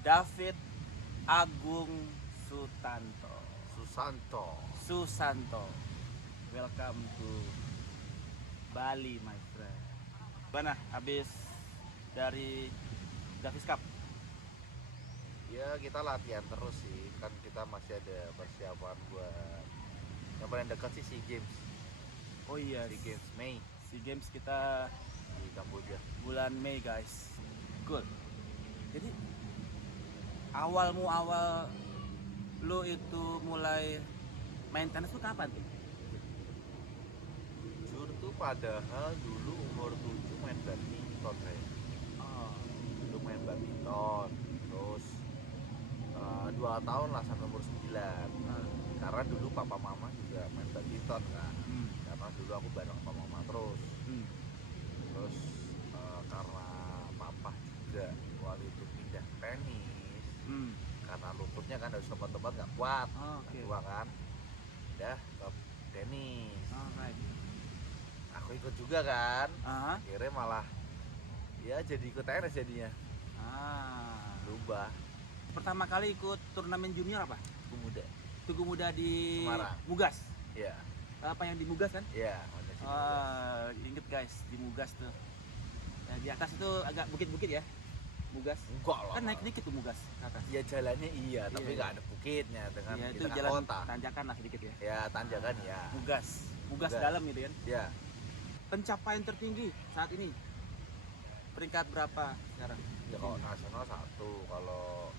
David Agung Susanto. Welcome to Bali, my friend. Gimana habis dari Davis Cup? Ya kita latihan terus sih, kan kita masih ada persiapan buat yang paling dekat sih SEA Games. Oh iya, SEA Games Mei SEA Games kita di Kamboja. bulan Mei, guys. Cool. Jadi awal lu itu mulai main tenis tuh kapan tuh? Jujur tuh padahal dulu umur 7 main badminton saya. Oh. Dulu main badminton, terus 2 tahun lah sampai umur 9. Karena dulu papa mama juga main badminton kan. Karena dulu aku bareng papa mama terus. Terus karena papa juga waktu itu pindah tenis. Karena lututnya kan harus tempat-tempat nggak kuat, tua kan, udah ke tenis. Right. Aku ikut juga kan, Uh-huh. akhirnya malah ya jadi ikut tenis jadinya. Berubah. Pertama kali ikut turnamen junior apa? Pemuda. Tugu Muda di Semarang. Mugas. Iya. Apa yang di Mugas kan? Iya, ada sini. Inget guys, di Mugas tuh. Nah, di atas itu agak bukit-bukit ya. Mugas. Enggak lah. Kan naik dikit tuh Mugas ke atas. Ya jalannya iya, tapi Iya. nggak ada bukitnya dengan Iya, di itu tengah jalan kota. tanjakan lah sedikit ya. Ya tanjakan ya. Mugas Mugas. dalam gitu kan. Ya. Pencapaian tertinggi saat ini peringkat berapa sekarang? Ya kalau nasional 1, kalau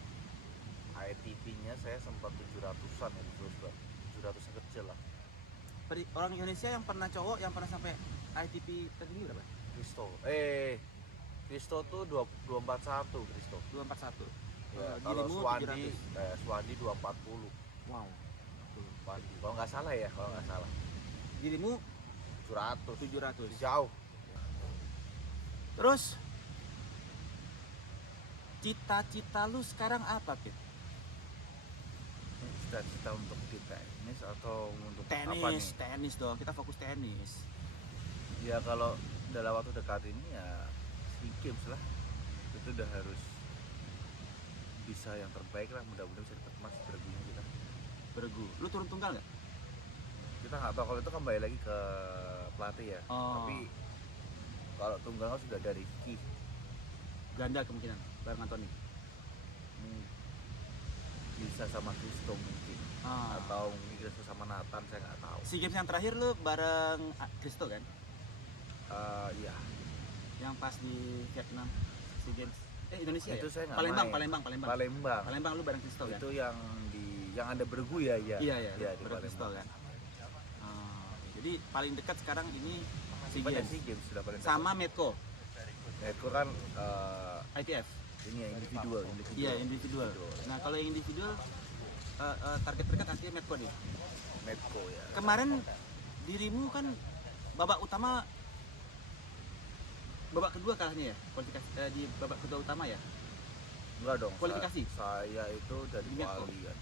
ITP-nya saya sempat 700-an ya, 700 kecil lah. Orang Indonesia yang pernah cowok yang pernah sampai ITP tertinggi berapa? Kristo tuh 241 Kristo. 241. Ya, kalau Dirimu Swandi 240. Wow. Swandi. Kalau nggak salah ya, kalau nggak salah. Dirimu 700. 700. Jauh. Terus cita-cita lu sekarang apa, Pit? Cita-cita untuk di tenis atau untuk apa nih? Tenis dong. Kita fokus tenis. Ya kalau dalam waktu dekat ini ya SEA Games lah. Itu udah harus bisa yang terbaik lah, mudah-mudahan bisa dapat emas bergunya kita. Bergu. Lu turun tunggal nggak? Kita nggak tahu, kalau itu kembali lagi ke pelatih ya. Oh. Tapi kalau tunggal kan sudah ada Ricky. Ganda kemungkinan bareng Anthony. Bisa sama Kristo mungkin. Atau mungkin Kristo sama Nathan, saya nggak tahu. SEA Games yang terakhir lu bareng Kristo kan? Iya. Yang pas di Vietnam SEA Games. Indonesia Itu ya? saya nggak Palembang. Palembang. Lu bareng Kristo kan? Itu yang ada bergu ya, iya. Iya, di bareng Kristo Palembang. kan. Jadi paling dekat sekarang ini SEA Pada Games. SEA Games sudah paling Sama Medco. itu kan ITF. ini ya individual. Iya, individual. Nah, kalau yang individual target terdekat artinya Medco nih. Medco ya. Kemarin dirimu kan babak kedua kalahnya ya, kualifikasi di babak kedua utama ya. Enggak dong. Kualifikasi? Saya itu dari Di Medco. quali kan.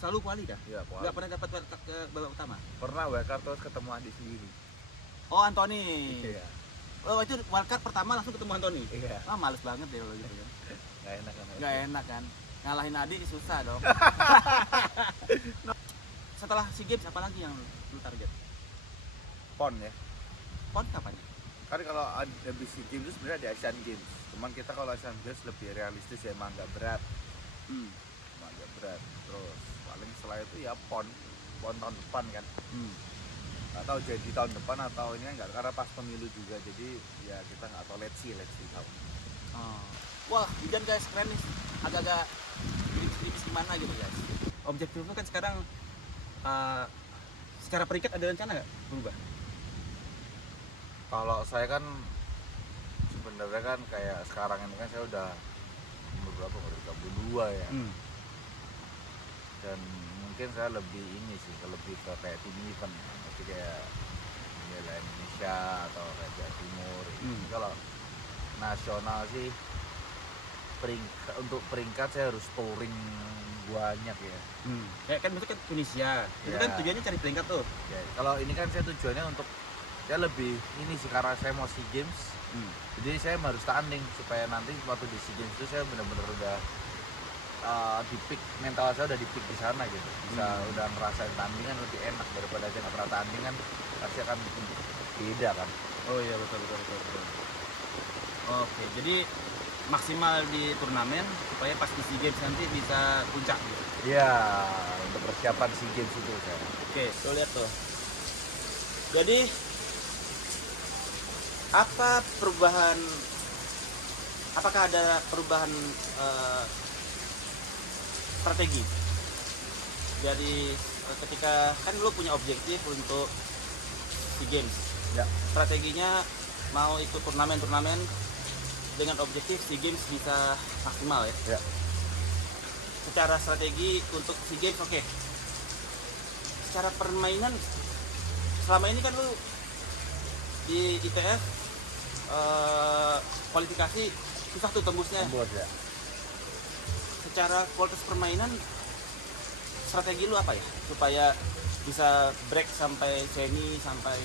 Selalu kuali kah? Iya, quali. Nggak pernah dapat wildcard ke babak utama. Pernah wildcard terus ketemu Adi sendiri. Oh, Anthony. Iya. Oh, itu wildcard pertama langsung ketemu Anthony. Iya. Males banget deh kalau gitu kan. Nggak enak kan. Nggak enak kan. Ngalahin Adi susah dong. Setelah SEA Games apa lagi yang lu target? PON ya. PON kapan ya? Kan kalau habis SEA Games itu sebenarnya ada Asian Games. Cuman kita kalau Asian Games lebih realistis ya, emang nggak berat. Emang nggak berat. Terus paling setelah itu ya PON tahun depan kan. Nggak tahu jadi tahun depan atau ini enggak, karena pas pemilu juga, jadi ya kita nggak tahu, let's see tahu. Wah, hujan guys, keren nih. Agak-agak gerimis gimana gitu guys. Objektif lu kan sekarang secara peringkat ada rencana nggak berubah? Kalau saya kan sebenarnya kan kayak sekarang ini kan saya udah umur berapa, umur 32 ya. Dan mungkin saya lebih ini sih, lebih ke kayak tim event, jadi kayak Bela Indonesia atau kayak Jawa Timur. Kalau nasional sih untuk peringkat saya harus touring banyak ya. Kayak kan maksudnya kan Indonesia, itu Ya. kan tujuannya cari peringkat tuh. Ya, kalau ini kan saya tujuannya untuk saya lebih ini sih, karena saya mau SEA Games. Jadi saya harus tanding supaya nanti waktu di SEA Games itu saya benar-benar udah di peak mental saya udah di peak di sana gitu, bisa udah ngerasain tandingan lebih enak daripada saya nggak pernah tandingan, pasti akan beda kan. Oh iya, betul. Oke, jadi maksimal di turnamen supaya pas di SEA Games nanti bisa puncak gitu. Iya, untuk persiapan SEA Games itu saya. Oke, tuh lihat tuh. Jadi apa perubahan? Apakah ada perubahan strategi? Jadi ketika kan lu punya objektif untuk SEA Games, Ya. strateginya mau ikut turnamen dengan objektif SEA Games bisa maksimal ya. Ya. Secara strategi untuk SEA Games oke. Secara permainan selama ini kan lu di ITF kualifikasi susah tuh tembusnya. Tembus ya. Secara kualitas permainan strategi lu apa ya supaya bisa break sampai semi sampai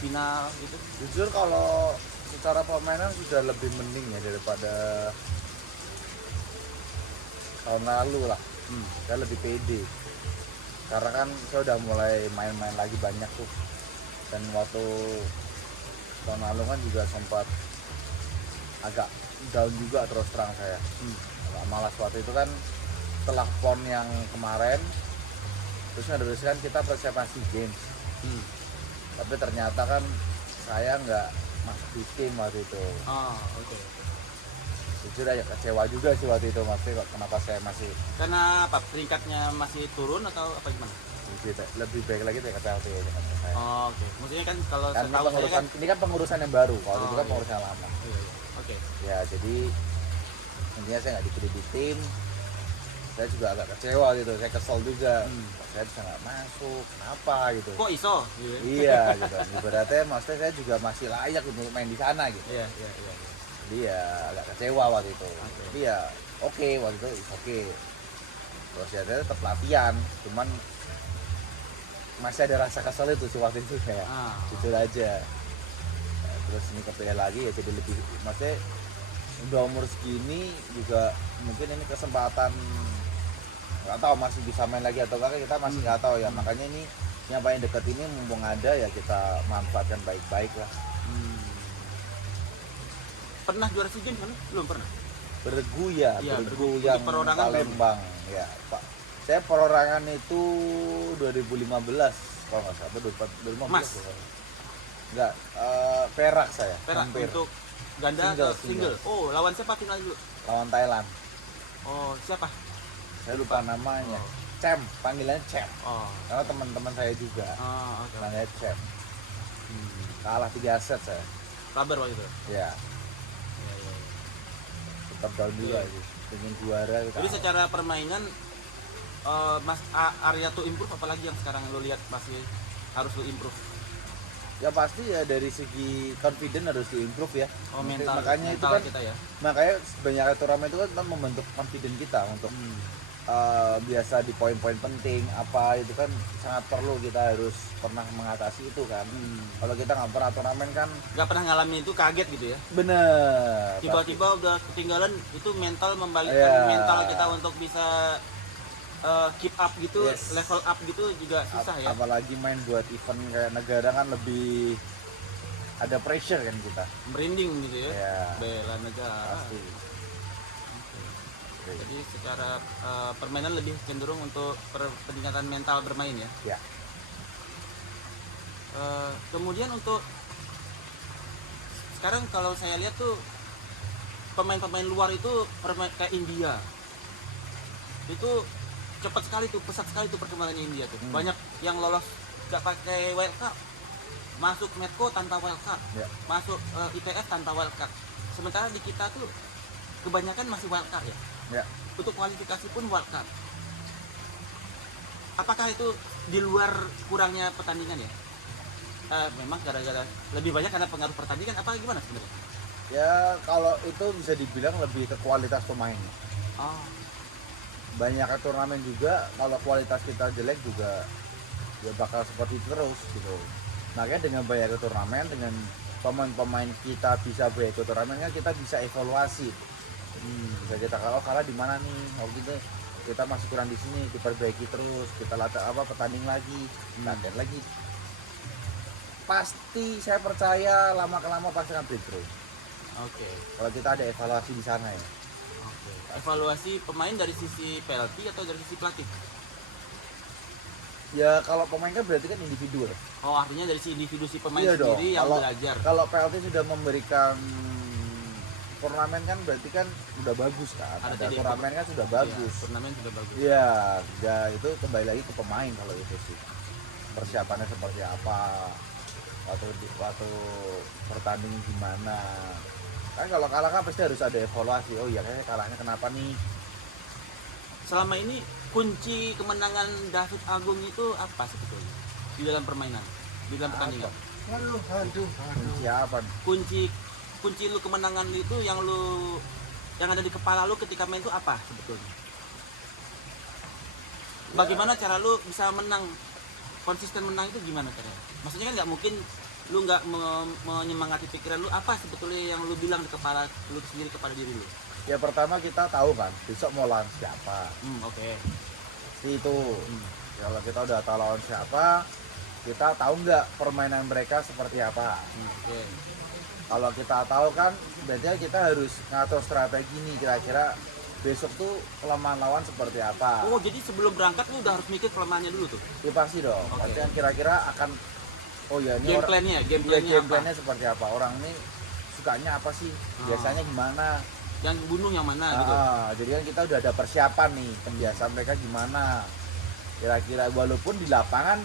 final gitu? Jujur kalau secara permainan sudah lebih mending ya daripada tahun lalu lah. Saya lebih pede karena kan saya udah mulai main-main lagi banyak tuh, dan waktu tahun lalu kan juga sempat agak down juga terus terang saya. Malas waktu itu kan setelah PON yang kemarin terus meneruskan kita persiapan SEA Games, tapi ternyata kan saya nggak masuk di tim waktu itu. Oke. Jujur aja kecewa juga sih waktu itu, maksudnya kok kenapa saya masih Karena apa peringkatnya masih turun atau apa gimana? lebih baik lagi dari KPLT kata saya. Oke. Maksudnya kan kalau Kan ini setahu saya pengurusan, kan ini kan pengurusan yang baru, kalau itu kan iya. pengurusan lama. Iya. Oke. Ya jadi intinya saya nggak dipilih di tim, saya juga agak kecewa gitu, saya kesel juga. Saya bisa nggak masuk, kenapa gitu. Kok iso? Iya gitu, ibaratnya maksudnya saya juga masih layak untuk main di sana gitu. Iya. Jadi ya agak kecewa waktu itu. Oke. Tapi ya oke, waktu itu oke. Terus ya saya tetap latihan, cuman masih ada rasa kesel itu sih waktu itu saya. Jujur aja. Nah, terus ini kepilih lagi ya jadi lebih, maksudnya udah umur segini juga mungkin ini kesempatan, nggak tahu masih bisa main lagi atau enggak, kita masih nggak tahu ya. Makanya ini yang paling dekat ini mumpung ada ya kita manfaatkan baik-baik lah. Pernah juara SEA Games kan? Belum pernah. Bergu ya, Iya, bergu bergu. yang Untuk perorangan Palembang ya Pak. Saya perorangan itu 2015 kalau nggak salah, 2015 Mas. enggak, perak saya. Perak hampir. untuk ganda Single, atau single. Oh, lawan siapa final dulu? Lawan Thailand. Oh, siapa? Saya lupa namanya. Oh. Cem, panggilannya Cem. Oh. Karena teman-teman saya juga. Oke. Namanya Cem. Kalah 3 set saya. Kabar waktu itu. Ya, Iya. tetap down juga sih. Pengen juara kita. Jadi secara permainan Mas area to improve apalagi yang sekarang lo lihat masih harus lo improve? Ya pasti ya dari segi confident harus diimprove ya. Oh, mental. Makanya itu mental kan kita ya. makanya banyak turnamen itu kan membentuk confident kita untuk biasa di poin-poin penting apa itu kan sangat perlu, kita harus pernah mengatasi itu kan. Kalau kita nggak pernah turnamen kan Nggak pernah ngalamin itu kaget gitu ya. bener Tiba-tiba udah ketinggalan itu mental membalikkan Iya. mental kita untuk bisa keep up gitu, Yes. level up gitu juga susah ya. apalagi main buat event kayak negara kan lebih ada pressure kan kita. Merinding gitu ya. Ya Bela negara. pasti. Jadi secara permainan lebih cenderung untuk peningkatan mental bermain ya. Ya. Kemudian untuk sekarang kalau saya lihat tuh pemain-pemain luar itu kayak India itu cepat sekali tuh, pesat sekali tuh perkembangannya India tuh. Banyak yang lolos nggak pakai wildcard, masuk Medco tanpa wildcard, Ya. masuk ITF tanpa wildcard. Sementara di kita tuh kebanyakan masih wildcard ya. Ya. Untuk kualifikasi pun wildcard. Apakah itu di luar kurangnya pertandingan ya? Memang gara-gara lebih banyak karena pengaruh pertandingan apa gimana sebenarnya? Ya kalau itu bisa dibilang lebih ke kualitas pemainnya. Banyak turnamen juga kalau kualitas kita jelek juga ya bakal seperti itu terus gitu. Makanya dengan banyak turnamen, dengan pemain-pemain kita bisa banyak turnamen kan kita bisa evaluasi. bisa kita kalah di mana nih, gitu kita masih kurang di sini, diperbaiki terus, kita latihan pertanding lagi, latihan lagi, pasti saya percaya lama kelama pasti akan breakthrough. Oke. Kalau kita ada evaluasi di sana ya. Oke. Evaluasi pemain dari sisi PLT atau dari sisi pelatih? Ya kalau pemain kan berarti kan individu. Oh, artinya dari si individu si pemain Iya dong. sendiri yang belajar. Kalau PLT sudah memberikan turnamen kan berarti kan udah bagus kan. Ada turnamen kan sudah bagus. Ya, turnamen sudah bagus. Iya, ya itu kembali lagi ke pemain kalau itu sih. Persiapannya seperti apa? Waktu bertanding gimana? Kan kalau kalah kan pasti harus ada evaluasi. Oh iya, kayaknya kalahnya kenapa nih? Selama ini kunci kemenangan David Agung itu apa sebetulnya di dalam permainan, di dalam pertandingan? Kunci apa? Kunci lu kemenangan itu yang ada di kepala lu ketika main itu apa sebetulnya? Bagaimana cara lu bisa menang, konsisten menang itu gimana caranya? Maksudnya kan nggak mungkin lu nggak menyemangati pikiran lu, apa sebetulnya yang lu bilang di kepala lu sendiri kepada diri lu? Ya pertama kita tahu kan besok mau lawan siapa. Oke. Itu kalau kita udah tahu lawan siapa, kita tahu nggak permainan mereka seperti apa. Oke. Kalau kita tahu kan berarti kita harus ngatur strategi nih, kira-kira besok tuh kelemahan lawan seperti apa. Oh, jadi sebelum berangkat lu udah harus mikir kelemahannya dulu tuh? Ya pasti dong. Oke. Pasti kan kira-kira akan, oh ya ini game plan-nya seperti apa, orang ini sukanya apa sih, biasanya gimana, yang bunuh yang mana gitu. Jadi kan kita udah ada persiapan nih, kebiasaan mereka gimana kira-kira, walaupun di lapangan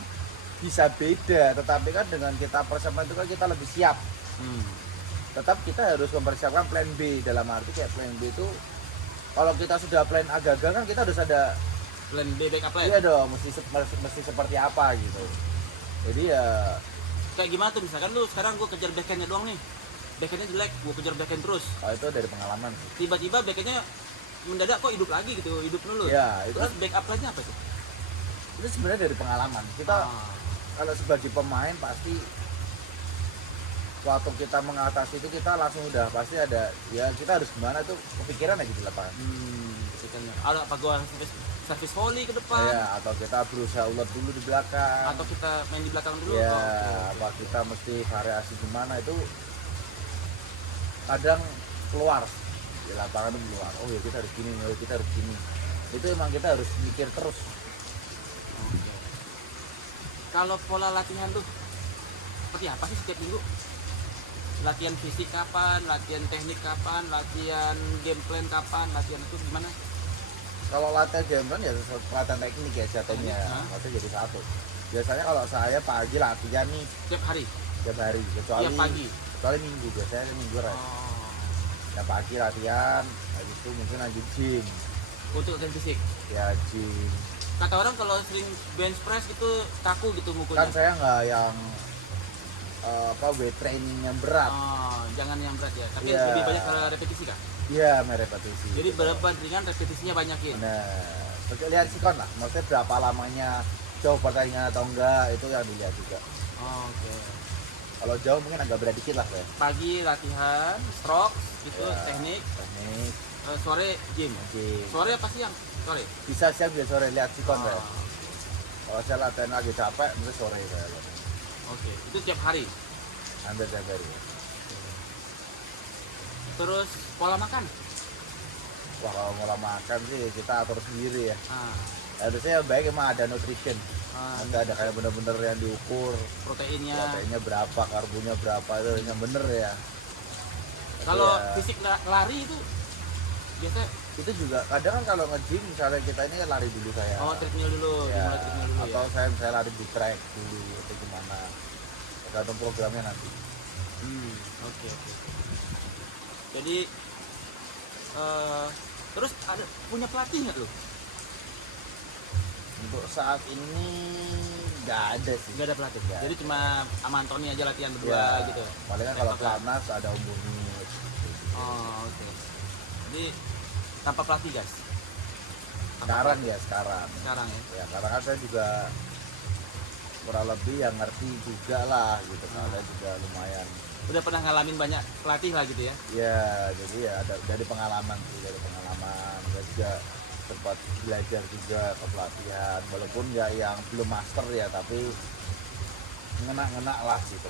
bisa beda, tetapi kan dengan kita persiapan itu kan kita lebih siap. Tetap kita harus mempersiapkan plan B, dalam arti kayak plan B itu kalau kita sudah plan A gagal kan kita harus ada plan B, backup plan. Iya dong, mesti seperti apa gitu. Jadi ya kayak gimana tuh, misalkan lu sekarang gua kejar backhandnya doang nih, backhandnya jelek, gua kejar backhand terus. Itu dari pengalaman sih. Tiba-tiba backhandnya mendadak kok hidup lagi gitu, hidup dulu. Ya, itu terus backup plannya apa tuh? Itu sebenarnya dari pengalaman. Kita kalau sebagai pemain pasti waktu kita mengatasi itu kita langsung udah pasti ada, ya kita harus gimana tuh kepikiran aja di lapangan. Ada apa gua servis volley ke depan? Ya, atau kita berusaha ulat dulu di belakang. Atau kita main di belakang dulu? Ya, apa kita mesti variasi gimana itu kadang keluar di lapangan itu keluar. Oh ya kita harus gini, oh kita harus gini. Itu emang kita harus mikir terus. Kalau pola latihan tuh seperti apa sih setiap minggu? Latihan fisik kapan, latihan teknik kapan, latihan game plan kapan, latihan itu gimana? Kalau latihan game plan ya latihan teknik ya jatuhnya, latihan jadi satu. Biasanya kalau saya pagi latihan nih tiap hari, kecuali pagi, kecuali minggu, biasanya minggu rest. Ya pagi latihan, habis itu mungkin lanjut gym. Untuk latihan fisik? Ya gym. Kata orang kalau sering bench press gitu kaku gitu mukulnya. Kan saya nggak yang weight training yang berat. Jangan yang berat ya, tapi lebih banyak repetisi kah? Iya, repetisi. Jadi beban ringan repetisinya banyakin. Nah, lihat sikon lah, maksudnya berapa lamanya, jauh pertandingan atau enggak, itu yang dilihat juga. Oke. Kalau jauh mungkin agak berat dikit lah ya. Pagi latihan, stroke, itu teknik. Sore gym. Sore apa siang? Sore. Bisa siang bisa sore, lihat sikon ya. Kalau saya latihan lagi capek, mungkin sore saya. Oke, itu tiap hari? Hampir tiap hari. Terus pola makan? Wah, kalau pola makan sih kita atur sendiri ya. Harusnya baik emang ada nutrition. Ada kayak bener-bener yang diukur proteinnya berapa, karbonya berapa, itu yang bener ya. Kalau fisik lari itu biasa itu juga kadang kan kalau nge-gym misalnya kita ini kan lari dulu saya. Treadmill dulu, ya, treadmill dulu atau saya lari di track dulu atau gimana, tergantung programnya nanti. Oke. Jadi terus punya pelatih nggak lu? Untuk saat ini nggak ada sih. Nggak ada pelatih. Jadi cuma sama Anthony aja latihan berdua gitu. Paling kan kalau pelatnas ada umurnya. Oke. Jadi tanpa pelatih guys. Sekarang ya. Ya karena kan saya juga kurang lebih yang ngerti juga lah gitu. Saya juga lumayan. Udah pernah ngalamin banyak pelatih lah gitu ya? Ya, jadi ya ada dari pengalaman sih, juga sempat belajar juga ke pelatihan, walaupun ya yang belum master ya, tapi ngena-ngena lah gitu.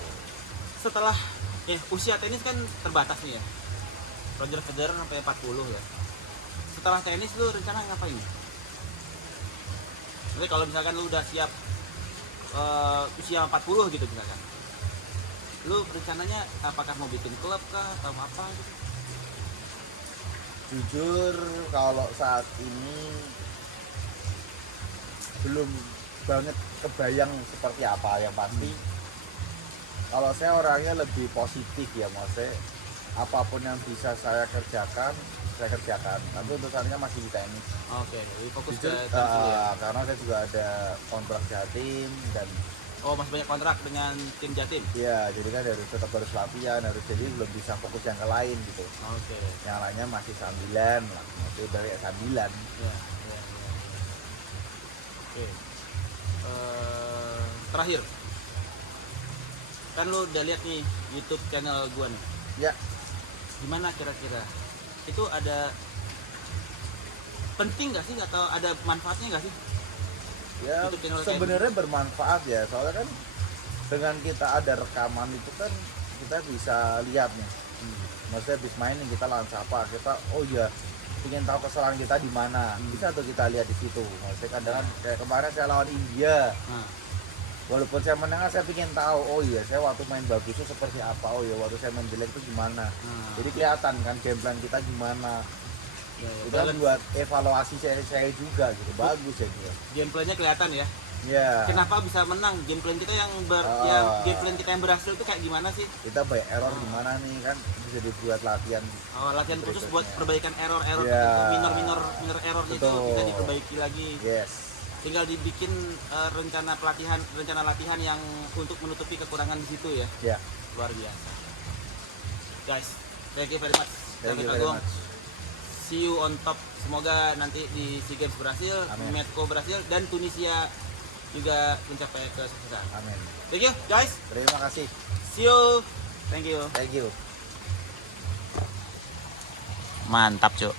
Setelah usia tenis kan terbatas nih ya, Roger Federer sampai 40 ya. Setelah tenis lu rencana ngapain? Jadi kalau misalkan lu udah siap usia 40 gitu misalkan, lu rencananya apakah mau bikin klub kah atau apa gitu? Jujur kalau saat ini belum banget kebayang seperti apa. Yang pasti kalau saya orangnya lebih positif ya, maksudnya apapun yang bisa saya kerjakan tapi urusannya masih di tenis. Oke, lebih fokus Jujur, ke tenis dulu ya. karena saya juga ada kontrak Jatim dan Oh, masih banyak kontrak dengan tim Jatim. ya jadi kan harus latihan, jadi belum bisa fokus yang ke lain gitu. Oke. Yang lainnya masih sambilan lah, masih dari sambilan. Ya. Oke. Terakhir, kan lu udah lihat nih YouTube channel gua nih. Ya, Gimana kira-kira? Itu ada penting nggak sih atau ada manfaatnya nggak sih? ya YouTube channel kayak sebenarnya bermanfaat ya, soalnya kan dengan kita ada rekaman itu kan kita bisa lihat nih. Maksudnya habis main nih kita lawan siapa, kita oh iya ingin tahu kesalahan kita di mana, bisa tuh kita lihat di situ. Maksudnya kadang kayak kemarin saya lawan India, Nah, walaupun saya menang saya ingin tahu oh iya saya waktu main bagus itu seperti apa, oh iya waktu saya main jelek itu gimana. Jadi kelihatan kan game plan kita gimana. Itu kan buat evaluasi saya juga gitu, bagus ya gitu. gameplaynya kelihatan ya. Ya, Kenapa bisa menang? Gameplan kita yang gameplan kita yang berhasil itu kayak gimana sih? kita banyak error di mana nih kan, bisa dibuat latihan. Oh, latihan khusus buat Berikutnya. perbaikan error Ya. minor error itu Betul. bisa diperbaiki lagi. Yes. Tinggal dibikin rencana latihan yang untuk menutupi kekurangan di situ ya. Ya. Luar biasa. Guys, thank you very much. Thank you David very Agung. much. See you on top. Semoga nanti di SEA Games berhasil, Amin. Medco berhasil, dan Tunisia juga mencapai kesuksesan. Amin. Thank you guys. Terima kasih. See you. Thank you. Thank you. Mantap, Cuk.